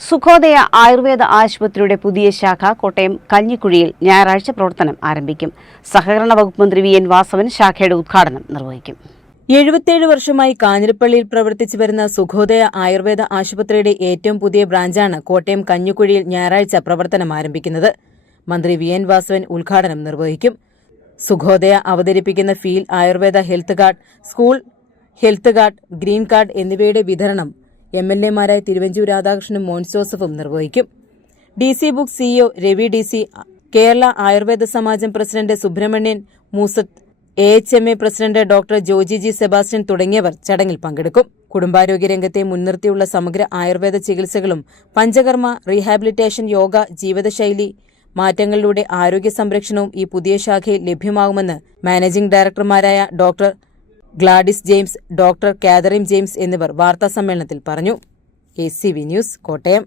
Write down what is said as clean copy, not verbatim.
സുഖോദയ ആയുർവേദ ആശുപത്രിയുടെ പുതിയ ശാഖ കോട്ടയം കഞ്ഞിക്കുഴിയിൽ ഞായറാഴ്ച പ്രവർത്തനം ആരംഭിക്കും. സഹകരണ വകുപ്പ് മന്ത്രി വി.എൻ. വാസവൻ ശാഖയുടെ ഉദ്ഘാടനം നിർവഹിക്കും. 77 വർഷമായി കാഞ്ഞിരപ്പള്ളിയിൽ പ്രവർത്തിച്ചു വരുന്ന സുഖോദയ ആയുർവേദ ആശുപത്രിയുടെ ഏറ്റവും പുതിയ ബ്രാഞ്ചാണ് കോട്ടയം കഞ്ഞിക്കുഴിയിൽ ഞായറാഴ്ച പ്രവർത്തനം ആരംഭിക്കുന്നത്. മന്ത്രി വി.എൻ. വാസവൻ ഉദ്ഘാടനം നിർവഹിക്കും. സുഖോദയ അവതരിപ്പിക്കുന്ന field Ayurveda health card, school health card, green card എന്നിവയുടെ വിതരണം എംഎൽഎമാരായ തിരുവഞ്ചൂർ രാധാകൃഷ്ണനും മോൻസ് ജോസഫും നിർവഹിക്കും. DC book CEO Ravi DC, Kerala Ayurveda Samajam president Subrahmanyan Moosath, AHMA president doctor Joji G Sebastian തുടങ്ങിയവർ ചടങ്ങിൽ പങ്കെടുക്കും. കുടുംബാരോഗ്യ രംഗത്തെ മുൻനിർത്തിയുള്ള സമഗ്ര ആയുർവേദ ചികിത്സകളും പഞ്ചകർമ്മ, റീഹാബിലിറ്റേഷൻ, യോഗ, ജീവിതശൈലി മാറ്റങ്ങളിലൂടെ ആരോഗ്യ സംരക്ഷണവും ഈ പുതിയ ശാഖയിൽ ലഭ്യമാകുമെന്ന് മാനേജിംഗ് ഡയറക്ടർമാരായ doctor Gladys James, doctor Catherine James എന്നിവർ വാർത്താസമ്മേളനത്തിൽ പറഞ്ഞു. ACV news, Kottayam.